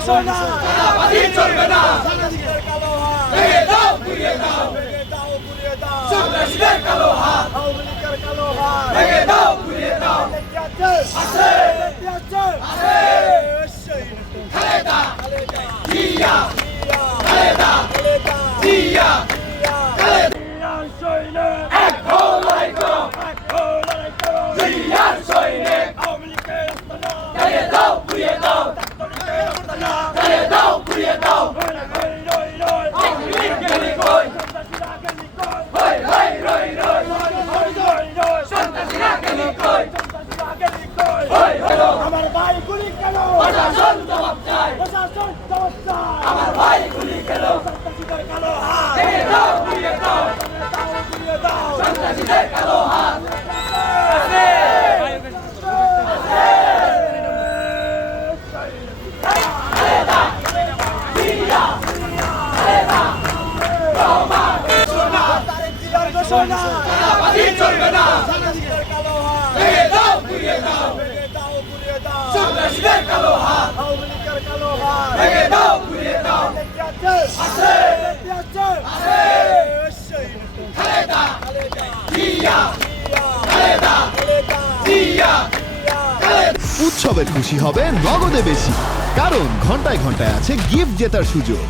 ঘোষণা চাঁদাবাজি চলবে না। সন্ত্রাসীদের কালো হাত ভেঙে দাও, গুঁড়িয়ে দাও। ভেঙে দাও, গুঁড়িয়ে দাও। সন্ত্রাসীদের কালো হাত আওয়ামী লীগের কালো হাত ভেঙে দাও, গুঁড়িয়ে দাও। নেত্রী আছে? আছে। নেত্রী আছে? আছে। শহীদ খালেদা, খালেদা, জিয়া, জিয়া, খালেদা, খালেদা, জিয়া, জিয়া। খালেদা। জিয়ার সৈনিক, এক হও, লড়াই করো। এক হও, লড়াই করো। জিয়ার সৈনিক। আওয়ামী লীগের আস্তানা, ভেঙে দাও, গুঁড়িয়ে দাও। ছাত্রলীগের আস্তানা। ভেঙে দাও, গুঁড়িয়ে দাও। রই, রই, রই, রই। আওয়ামী লীগ গেলি কই? সন্ত্রাসীরা গেলি কই? হই, হই, রই, রই। রই, রই, রই, রই। সন্ত্রাসীরা গেলি কই? সন্ত্রাসীরা গেলি কই? হই, হলো। আমার ভাই গুলি কেন? প্রশাসন জবাব চায়। প্রশাসন জবাব চায়। আমার ভাই গুলি খেল। সন্ত্রাসীদের কালো হাত ভেঙে দাও, গুঁড়িয়ে দাও। দাও, গুলিয়ে দাও। সন্ত্রাসীদের কালো হাত আছে। খালেদা, জিয়া, খালেদা, রহমান। তারেক জিয়ার ঘোষণা। চাঁদাবাজি চলবে না। সন্ত্রাসীদের কালো হাত ভেঙে দাও, গুঁড়িয়ে দাও। ভেঙে দাও, গুলিয়ে দাও। সন্ত্রাসীদের কালো হাত আওয়ামী লীগের কালো হাত ভেঙে দাও, গুঁড়িয়ে দাও। নেত্রী আছে? আছে। নেত্রী আছে? আছে। শহীদ খালেদা, খালেদা, জিয়া, জিয়া, খালেদা, খালেদা, জিয়া, জিয়া। খালেদা। উৎসবের খুশি হবে নগদে বেশি, কারণ ঘন্টায় ঘন্টায় আছে গিফট জেতার সুযোগ।